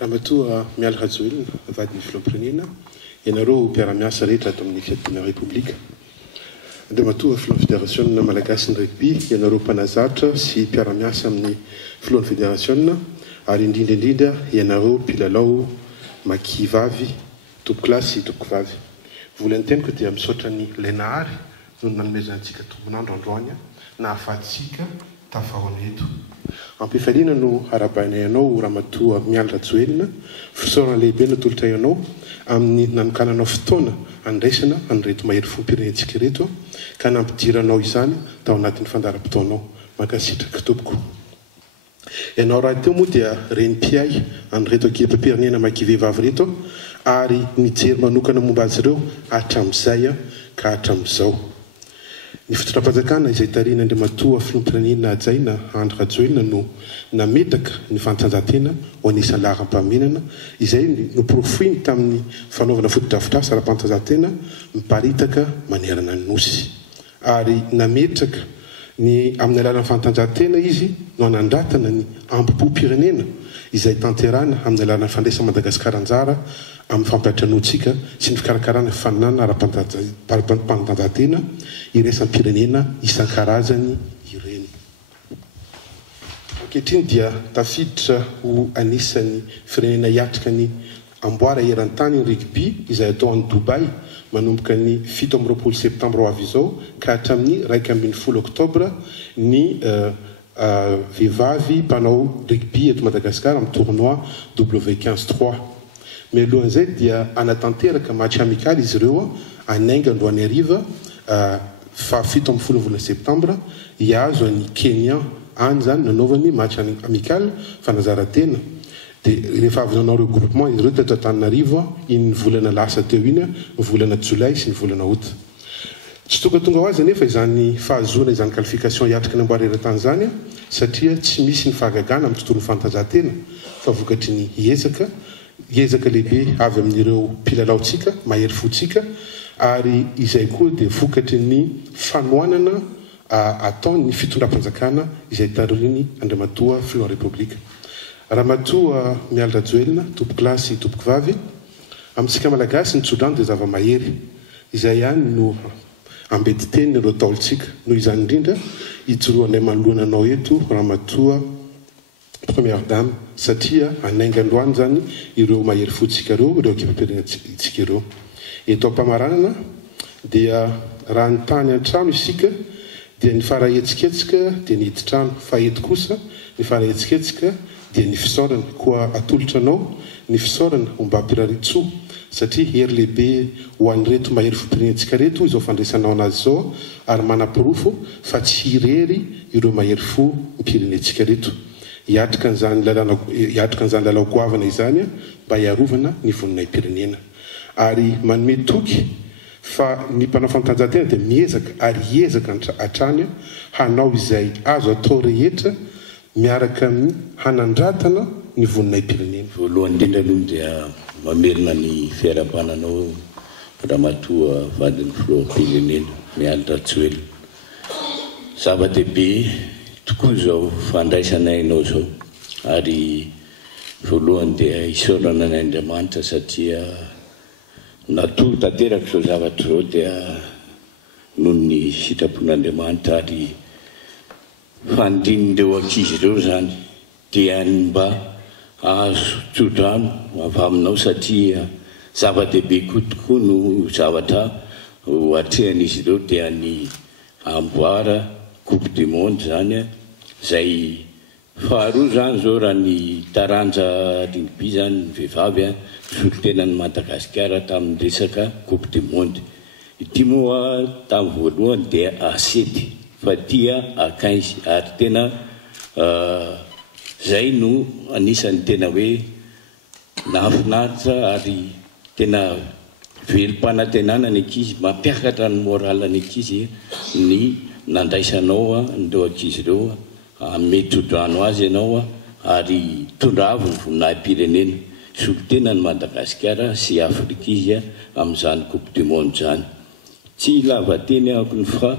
Ramatoa miala rajoelina vadiny filoam-pirenena ianareo mpiara-miasa rehetra ato amin'ny fiangonana repoblika. Andriamatoa filohan'ny federasiona malagasy ny rugby ianareo mpanazatra sy mpiara-miasa amin'ny filohan'ny federasiona ary indrindra ianareo mpilalao makivavy tompoklasy tompokivavy. Volan'ny teniko dia misaotra ny Lenahary noho nanomezantsika tombonandro androany na ahafahantsika tafahona eto. Ampifaliana no arabainay ianao Ramatoa miala rajoelina fisaorana lehibe natolotra ianao amin'ny nanokananao fotoana andraisana an'ireto mahery fom-pirenentsika reto ka nampidiranao izany tao anatin'ny fandaharam-potoanao. Mankasitraka tompoko. Ianao raha teo moa dia renim-piay an'ireto ekipam-pirenena makivavy reto ary nijery manokana momba azy ireo hatramin'izay ka hatramin'izao. Ny fototra-panjakana izay tariana Andriamatoa filoam-pirenena Hajaina Andry Rajoelina no nametaka ny fanatanjahantena ho anisan'ny laharam-pahamenana izay noporofiny tamin'ny fanaovana foto-drafitrasa ara-panatanjahantena miparitaka manerana ny nosy ary nametraka ny amin'ny alalan'ny fanatanjahantena izy no anandratana ny ambom-pirenena izay tanterana amin'ny alalan'ny fandraisana Madagasikara anjara amin'ny fampiatranotsika sy ny fikarakarana fananana ara-panatanjahantena iraisany pirenena isan-karazany ireny. Ankehitriny dia tafiditra ho anisan'ny firenena hiatrika ny amboara eran-tany ny rugby izay atao any Dubai manomboka ny 7 septambra ho avy izao ka hatramin'ny 1 oktobra ny vehivavy mpanao rugby eto Madagasikara amin'ny tournoi W15-3. Mais alohan'izay dia anatanteraka match amical izy ireo anainga androany hariva fa 17 septambra hiazo any Kenya any zany nanaovany match amical fanazarantena. Dia rehefa avy nanao ireo groupement izy ireo teto Antananarivo iny volana lasa teo iny ny volana Jolay sy ny volana Août. Tsy tonga ho azy nefa izany fahazoana izany qualification hiatrika ny amboara eran-tany zany satria tsy misy ny fahagagana amin'ny tontolon'ny fanatanjahantena fa vokatry ny hiezaka lehibe avy amin'ireo mpilalao-tsika mahery fotsika ary izay koa dia vokatry ny fanoanana ataon'ny fitondram-panjakana izay tariny Andriamatoa filohan'ny repoblika. Ramatoa miala rajoelina tompoklasy tompokivavy amintsika malagasy ny tsodrano dia zava-mahery izay ihany no ambety teny ireo taolontsika noho izany indrindra ijoroanay manoloana anao eto Ramatoa première dame satria anainga androany zany ireo mahery fotsika ireo ekipam-pirenentsika ireo. Eto am-pamaranana dia raha ny tany an-trano isika dia ny farahetsiketsiska dia ny hidi-trano fa eto kosa ny farahetsiketsiska dia ny fisaorana koa atolotra anao ny fisaorana ho mba hampiraritsoa satria hery lehibe ho an'ireto mahery fom-pirenentsika reto izao fandraisanao anazy zao ary manam-pirofo fa tsy hirery ireo mahery fo mpirenentsika reto. Hiatrika an'izany lalao goavana izany mba hiarovana ny voninay pirenena ary manome toky fa ny mpanao fanatanjahantena dia miezaka ary hiezaka hatrany hanao izay azo atao rehetra miaraka amin'ny hanandratana ny voninay pirenena. Voalohany indrindra aloha dia mamerina ny fiarahabananao Ramatoa vadiny filoham-pirenena miala rajoelina. Zava-dehibe tokoa izao fandraisanay ianao zao ary voalohany dia isaorana an'Andriamanitra satria natory tanteraka izao zavatra izao dia noho ny sitrapon'Andriamanitra ary fandrinindreo ankizy ireo zany dia mba azo tsodrano avy aminao satria zava-dehibe koa tokoa no zavatra hatrehan'izy ireo dia ny amboara Coupe du Monde zany zay faharoa zany zao raha ny taranja rugby zany ny vehivavy solon-tenan'ny Madagasikara tamin'ny resaka Coupe du Monde. Ity moa tamin'ny voalohany dia A7 fa tia A15 ary tena zay no anisan'ny tena hoe nahafinaritra ary tena velom-panantenana ny ankizy mampiakatra ny moralany ankizy ny nandraisanao ndreo ankizy ireo metsodrano azy ianao ary tondravo ny voninahim-pirenena solon-tena ny Madagasikara sy Afrika izy amin'izany Coupe du Monde zany. Tsy lava teny akony fa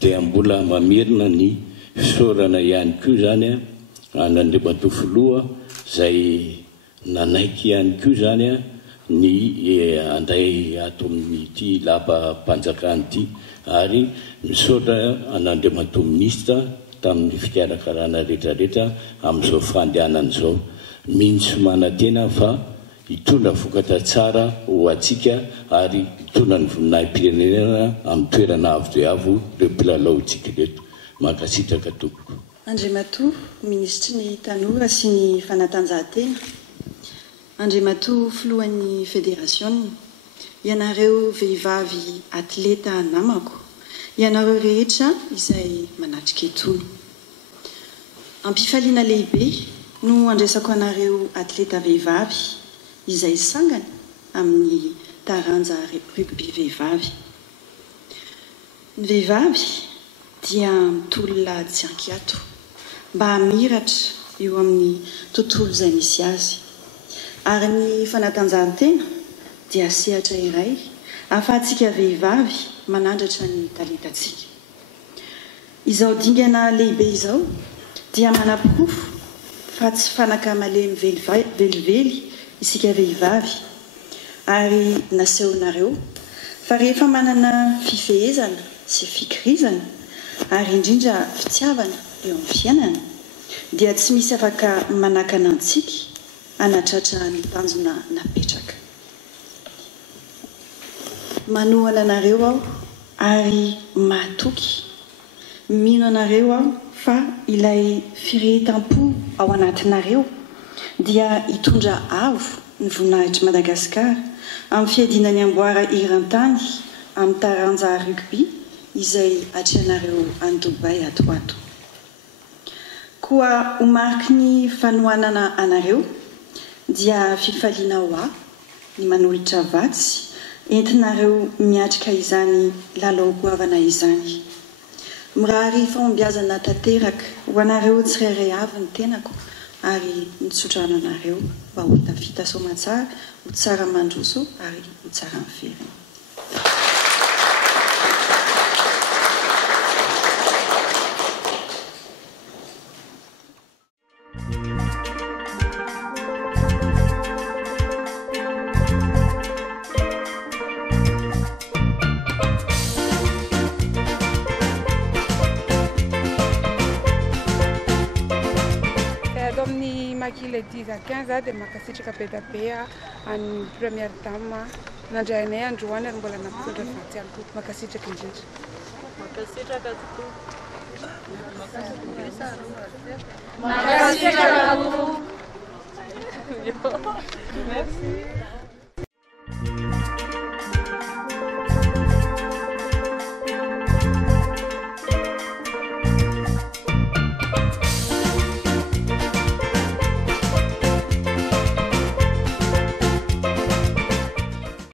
dia mbola mamerina ny fisaorana ihany koa zany an'Andriamatoa filoha zay nanaiky ihany koa zany a ny andray ato amin'ity lapa-panjakany ity ary misaotra an'Andriamatoa Ministra tamin'ny fikarakarana rehetrarehetra amin'izao fandehanana izao. Mihitsy manantena fa hitondra vokatra tsara ho atsika ary hitondra ny voninahim-pirenena amin'ny toerana avo dia avo ireo mpilalao-tsika reto. Mankasitraka tompoko. Andriamatoa Ministry ny Tanora sy ny Fanatanjahantena, Andriamatoa Filohan'ny Federasiona, ianareo vehivavy atleta namako, ianareo rehetra izay manatrika etono. Ampifaliana lehibe no andraisako anareo atleta vehivavy izay sangany amin'ny taranja rugby vehivavy. Ny vehivavy dia mitolona tsy ankiato mba hamiratra eo amin'ny tontolo izay misy azy. Ary ny fanatanjahantena dia sehatra iray ahafahantsika vehivavy manandratra ny talentantsika. Izao dingana lehibe izao dia manam-pofo fa tsy fanaka malemy velively isika vehivavy, ary nasehonareo fa rehefa manana fifehezana sy fikirizana ary indrindra fitiavana eo amin'ny fiainana dia tsy misy afaka manakana antsika anatratra ny tanjona napetraka. Manohana anareo aho ary mahatoky mino anareo aho fa ilay firehetam-po ao anatinareo dia hitondra avo ny voninahitry Madagasikara amin'ny fiadinany amboara iran-tany amin'ny taranja rugby izay atrehanareo any Dubai atoato. Koa ho mariky ny fanohanana anareo dia fifaliana ho aho ny manolotra vatsy entinareo miatrika izany lalao-goavana izany. Mirahary fahombiazana tanteraka ho anareo tsirairay avy ny tenako ary nitsotrano anareo mba ho tafita soamatsara, ho tsara mandroso ary ho tsara miverina. Le 10 à 15 dia makasitraka be dia be any première dame nandray anay androany ary mbola nampitondra fahatsiaro makasitraka indrindra. Makasitraka tokoa. Makasitraka tokoa. Merci.